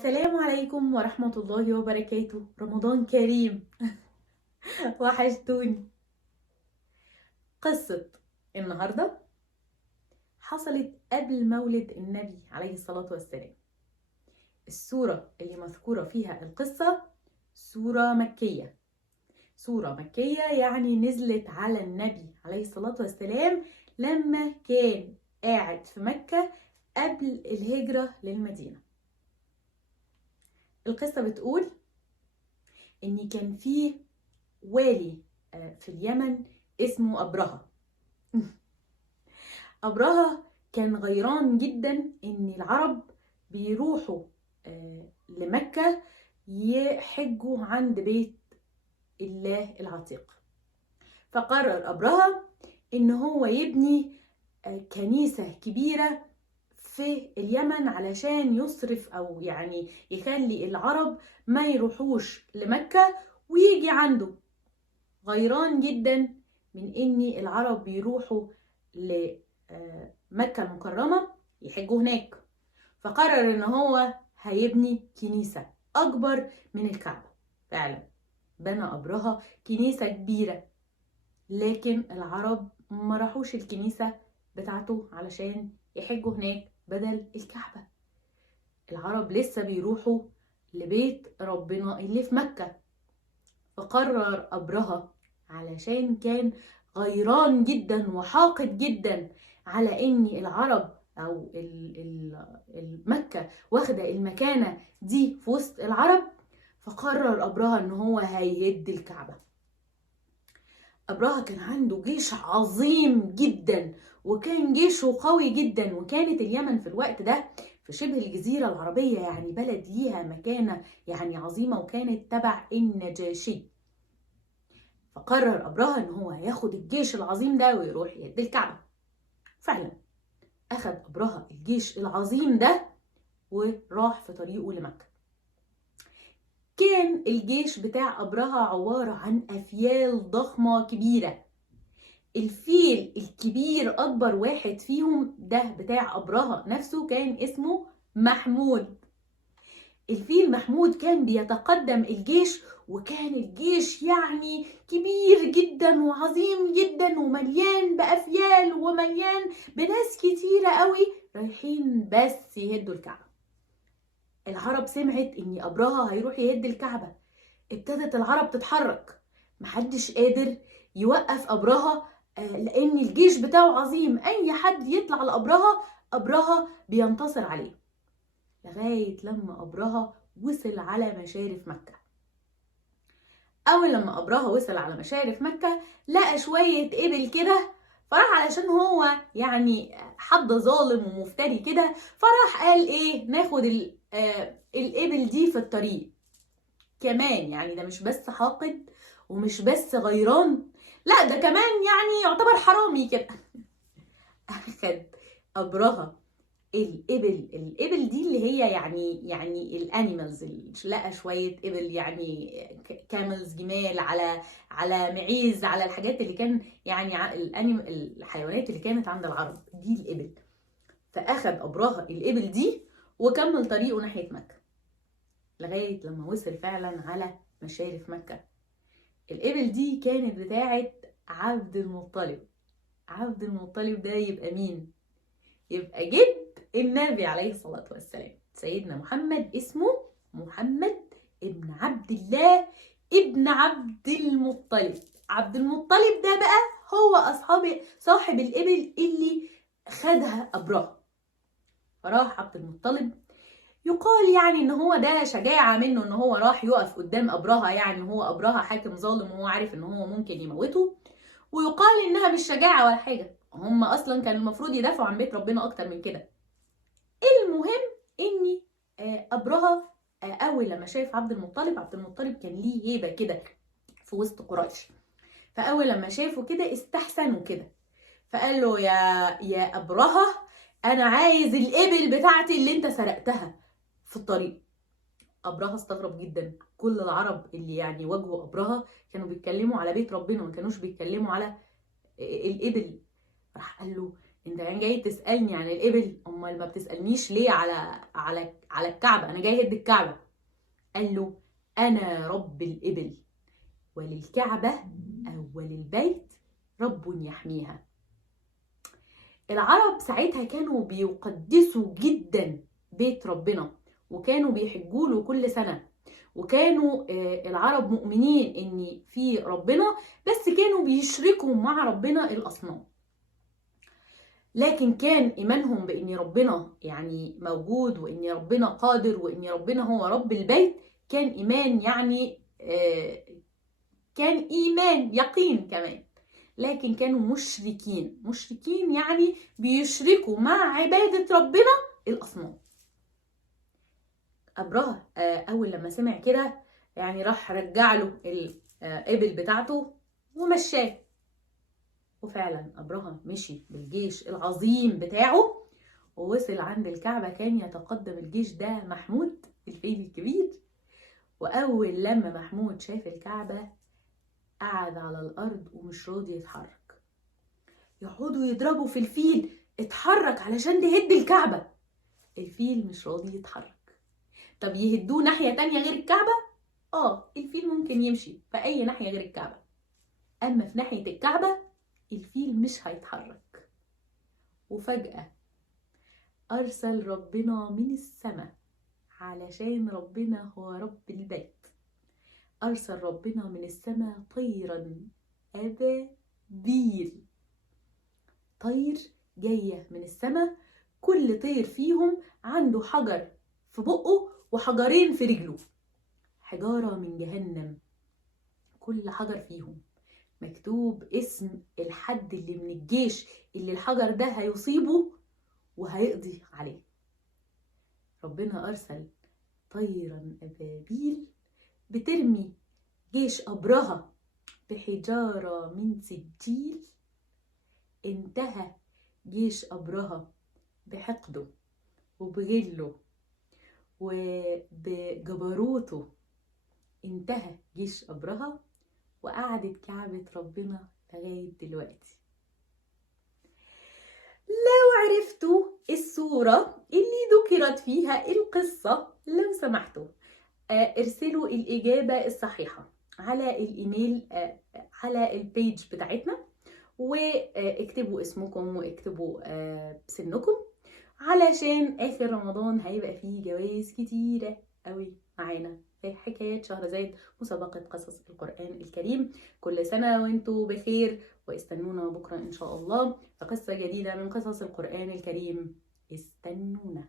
السلام عليكم ورحمة الله وبركاته. رمضان كريم. وحشتوني. قصة النهاردة حصلت قبل مولد النبي عليه الصلاة والسلام. السورة اللي مذكورة فيها القصة سورة مكية. سورة مكية يعني نزلت على النبي عليه الصلاة والسلام لما كان قاعد في مكة قبل الهجرة للمدينة. القصة بتقول إن كان فيه والي في اليمن اسمه أبرهة. أبرهة كان غيران جدا إن العرب بيروحوا لمكة يحجوا عند بيت الله العتيق. فقرر أبرهة إن هو يبني كنيسة كبيرة في اليمن علشان يصرف أو يعني يخلي العرب ما يروحوش لمكة ويجي عنده. غيران جدا من ان العرب بيروحوا لمكة المكرمة يحجوا هناك. فقرر ان هو هيبني كنيسة اكبر من الكعبة. فعلا بنى أبرهة كنيسة كبيرة، لكن العرب ما راحوش الكنيسة بتاعته علشان يحجوا هناك بدل الكعبة. العرب لسه بيروحوا لبيت ربنا اللي في مكة. فقرر أبرهة علشان كان غيران جدا وحاقد جدا على ان العرب او مكة واخدة المكانة دي في وسط العرب. فقرر أبرهة ان هو هيهد الكعبة. أبرهة كان عنده جيش عظيم جدا وكان جيشه قوي جدا، وكانت اليمن في الوقت ده في شبه الجزيرة العربية يعني بلد ليها مكانة يعني عظيمة، وكانت تبع النجاشي. فقرر أبرهة إن هو هياخد الجيش العظيم ده ويروح يهد الكعبة. فعلا أخد أبرهة الجيش العظيم ده وراح في طريقه لمكة. كان الجيش بتاع أبرهة عبارة عن أفيال ضخمة كبيرة. الفيل الكبير أكبر واحد فيهم ده بتاع أبرهة نفسه كان اسمه محمود. الفيل محمود كان بيتقدم الجيش، وكان الجيش يعني كبير جدا وعظيم جدا ومليان بأفيال ومليان بناس كتيرة قوي رايحين بس يهدوا الكعبة. العرب سمعت ان أبرهة هيروح يهد الكعبة. ابتدت العرب تتحرك، محدش قادر يوقف أبرهة لأن الجيش بتاعه عظيم. أي حد يطلع لأبرهة أبرهة بينتصر عليه، لغاية لما أبرهة وصل على مشارف مكة. أول لما أبرهة وصل على مشارف مكة لقى شوية إبل كده، فراح علشان هو يعني حد ظالم ومفتري كده، فراح قال إيه ناخد الإبل دي في الطريق كمان. يعني ده مش بس حاقد ومش بس غيران، لا ده كمان يعني يعتبر حرامي كده. أخد أبرهة الإبل دي اللي هي يعني الانيمالز، اللي لقى شوية إبل يعني كاملز جمال على معيز على الحاجات اللي كان يعني الحيوانات اللي كانت عند العرب دي الإبل. فأخد أبرهة الإبل دي وكمل طريقه ناحية مكة لغاية لما وصل فعلا على مشارف مكة. الإبل دي كانت بتاعت عبد المطلب. عبد المطلب ده يبقى مين؟ يبقى جد النبي عليه الصلاة والسلام سيدنا محمد. اسمه محمد ابن عبد الله ابن عبد المطلب. عبد المطلب ده بقى هو صاحب الإبل اللي خدها أبرهة. فراح عبد المطلب، يقال يعني ان هو ده شجاعة منه ان هو راح يقف قدام أبرهة، يعني هو أبرهة حاكم ظالم وهو عارف ان هو ممكن يموته، ويقال انها مش شجاعة ولا حاجة، هم اصلا كان المفروض يدافعوا عن بيت ربنا اكتر من كده. المهم ان أبرهة اول لما شاف عبد المطلب كان ليه هيبة كده في وسط قريش. فاول لما شافه كده استحسنوا كده، فقال له يا أبرهة انا عايز الإبل بتاعتي اللي انت سرقتها في الطريق. أبرهة استغرب جدا. كل العرب اللي يعني واجهوا أبرهة كانوا بيتكلموا على بيت ربنا، ما كانوش بيتكلموا على الإبل. راح قال له انت يعني جاي تسألني عن الإبل؟ امال ما بتسألنيش ليه على الكعبة؟ انا جاي هد الكعبة. قال له انا رب الإبل، وللكعبة أو وللبيت رب يحميها. العرب ساعتها كانوا بيقدسوا جدا بيت ربنا، وكانوا بيحجوا له كل سنة، وكانوا العرب مؤمنين ان في ربنا، بس كانوا بيشركوا مع ربنا الأصنام. لكن كان إيمانهم بأن ربنا يعني موجود، وأن ربنا قادر، وأن ربنا هو رب البيت، كان إيمان يعني كان إيمان يقين كمان. لكن كانوا مشركين يعني بيشركوا مع عبادة ربنا الأصنام. أبرهة أول لما سمع كده يعني راح رجع له الإبل بتاعته ومشاه. وفعلا أبرهة مشي بالجيش العظيم بتاعه ووصل عند الكعبة. كان يتقدم الجيش ده محمود الفيل الكبير. وأول لما محمود شاف الكعبة قعد على الأرض ومش راضي يتحرك. يقعدوا يضربوا في الفيل، اتحرك علشان تهد الكعبة. الفيل مش راضي يتحرك. طب يهدوه ناحية تانية غير الكعبة؟ الفيل ممكن يمشي في أي ناحية غير الكعبة، أما في ناحية الكعبة الفيل مش هيتحرك. وفجأة أرسل ربنا من السماء، علشان ربنا هو رب البيت، أرسل ربنا من السماء طيرا أبابيل. طير جاية من السماء، كل طير فيهم عنده حجر في بقه وحجرين في رجله، حجارة من جهنم. كل حجر فيهم مكتوب اسم الحد اللي من الجيش اللي الحجر ده هيصيبه وهيقضي عليه. ربنا أرسل طيرا أبابيل بترمي جيش أبرهة بحجارة من سجيل. انتهى جيش أبرهة بحقده وبغله وبجبروته. انتهى جيش أبرهة، وقعدت كعبة ربنا لغاية دلوقتي. لو عرفتوا الصورة اللي ذكرت فيها القصة، لو سمحتوا ارسلوا الإجابة الصحيحة على الإيميل على البيج بتاعتنا، واكتبوا اسمكم واكتبوا سنكم، علشان آخر رمضان هيبقى فيه جوائز كتيرة قوي معانا في حكايات شهرزاد، مسابقة قصص القرآن الكريم. كل سنة وانتوا بخير، واستنونا بكرة إن شاء الله في قصة جديدة من قصص القرآن الكريم. استنونا.